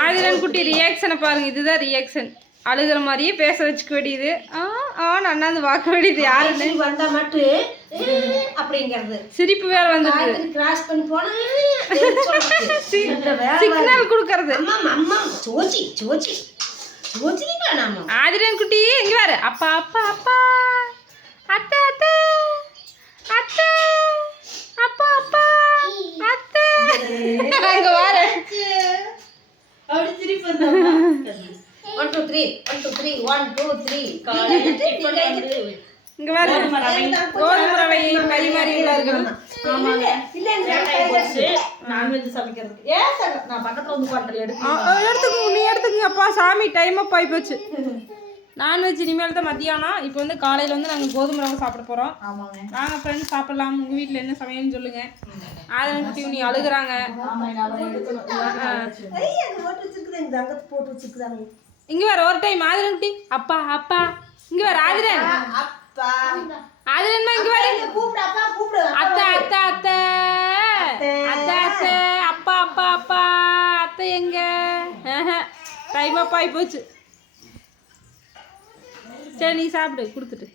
ஆதிரன் குட்டி ரியாக்ஷனை பாருங்க. இதுதான் ரியாக்ஷன் அழுகிற மாதிரியே பேச வச்சுக்க வேண்டியது. ஆ ஆ அண்ணாந்து பார்க்க வேண்டியது யாருன்னு? வந்தா மட்டும் அப்படிங்கிறது. சிரிப்பு வேற காய்கறி கிராஸ் பண்ணி போனா சிக்னல் கொடுக்கறது. அம்மா சோச்சி சோச்சி சோச்சிங்களா நாம? ஆதிரன் குட்டி இங்க பாரு அப்பா அப்பா அப்பா அத்தை அத்தை அத்தை அப்பா அப்பா அத்தை அங்க பாரு அப்படி திருப்பி one two three one two three one two three இங்க பாரு கோதுமை ரவை. பரிமாறிகளா இருக்கணும். ஆமாங்க. நான்வெஜ் சமைக்கிறதுக்கு. ஏன் சார்? நான் பக்கத்துல வந்து உட்காந்துட்டு எடுத்து ஆ, ஆ, எடுத்துக்கோங்க நீ எடுத்துக்கங்க அப்பா. சாமி டைம் அப் ஆகி போச்சு. நான்வெஜ் இனிமேல் தான் மத்தியானம். இப்போ வந்து காலையில் வந்து நாங்கள் கோதுமை ரவை சாப்பிட போகிறோம் ஆமாங்க. வாங்க ஃப்ரெண்ட்ஸ் சாப்பிடலாம். உங்கள் வீட்டில் என்ன சமையல்னு சொல்லுங்க. ஆதரன் குட்டி நீ அழுகுறாங்க. இங்கே வேற ஒரு டைம் ஆதரன் குட்டி. அப்பா அப்பா. இங்கே வேற ஆதிரன். அப்பா ஆதிரன்மா இங்கே வேற அப்பா அத்தை அத்தை அத்தை. அத்தை. அத்தை அப்பா அப்பா அப்பா. அத்தை எங்க? டைம் அப் ஆகி போச்சு. சரி நீ சாப்பிடு கொடுத்துட்டு.